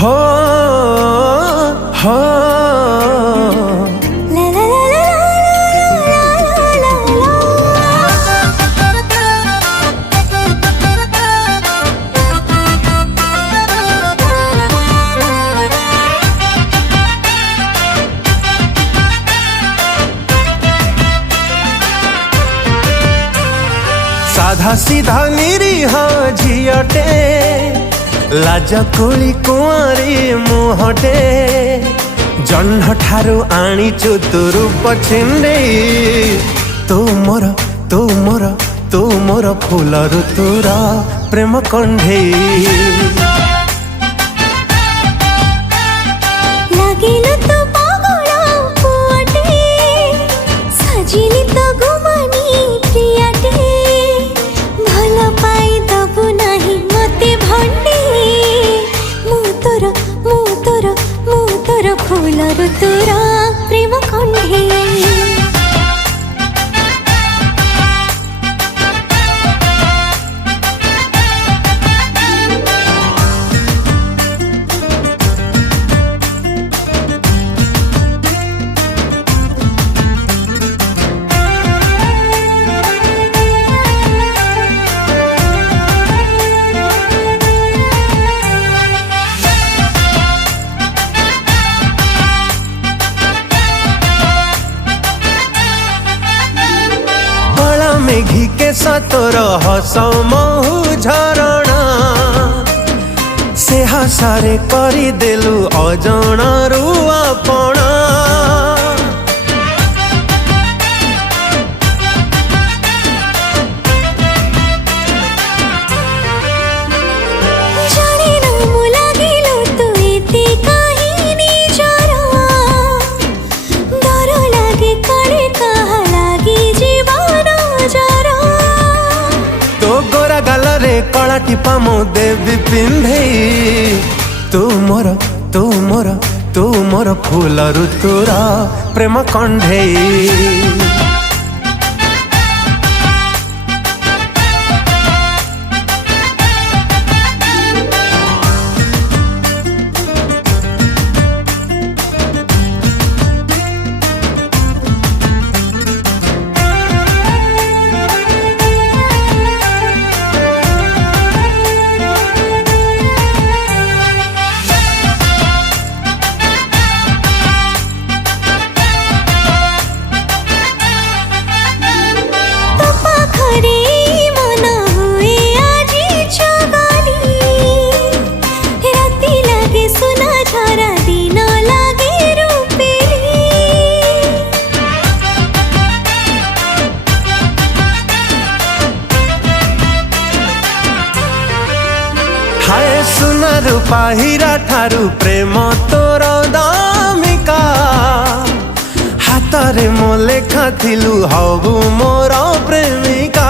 हो हो साधा सीधा निरीह झियटे लाज कोली कुआरी मुहटे जह्न ठारू आनीचु तू रूप छिंडेई तू मोर फूल ऋतुर प्रेम कंढेई लागिलु तो पागल पुआटे सजिली तो गुमानी प्रियाटे भल पाई दबु नाही मते भंडी मु तोर फूल ऋतुर प्रेम कंढेई मेघी के सतोर हस महु झरणा से हसारे करी देलु अजणारू आपणा गलरे कला टिपा मो देवी पिंधेई तू मोर फूल ऋतुर प्रेम कंढेई हाय सुना रूपा हीरा ठारू प्रेम तोर दामिका हाथ रे मो लेखा थिलु हबु मोर प्रेमिका।